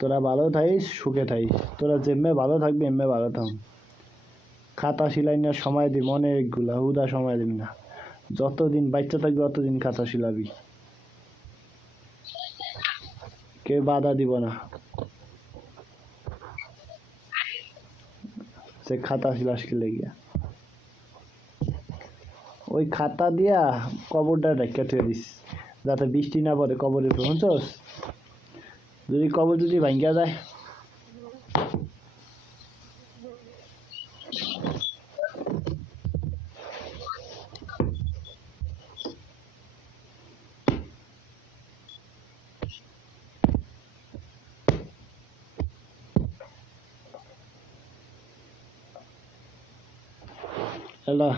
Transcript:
তোরা ভালো থাকিস, সুখে থাকিস। তোরা যেমনে ভালো থাকবি এমনি ভালো থাক। খাতা সিলাই না সময় দিম অনেকগুলা, হুদা সময় দিবি না। যতদিন বাচ্চা থাকবি অতদিন খাতা সিলাবি, কেউ বাধা দিব না। সে খাতা সিলাস কি লেগিয়া ওই খাতা দিয়া কবরটা ঢাকা থুয়ে দিস, যাতে বৃষ্টি না পড়ে কবরের উপর, বুঝছস? যদি কবর যদি ভাঙ্গা যায়, এলা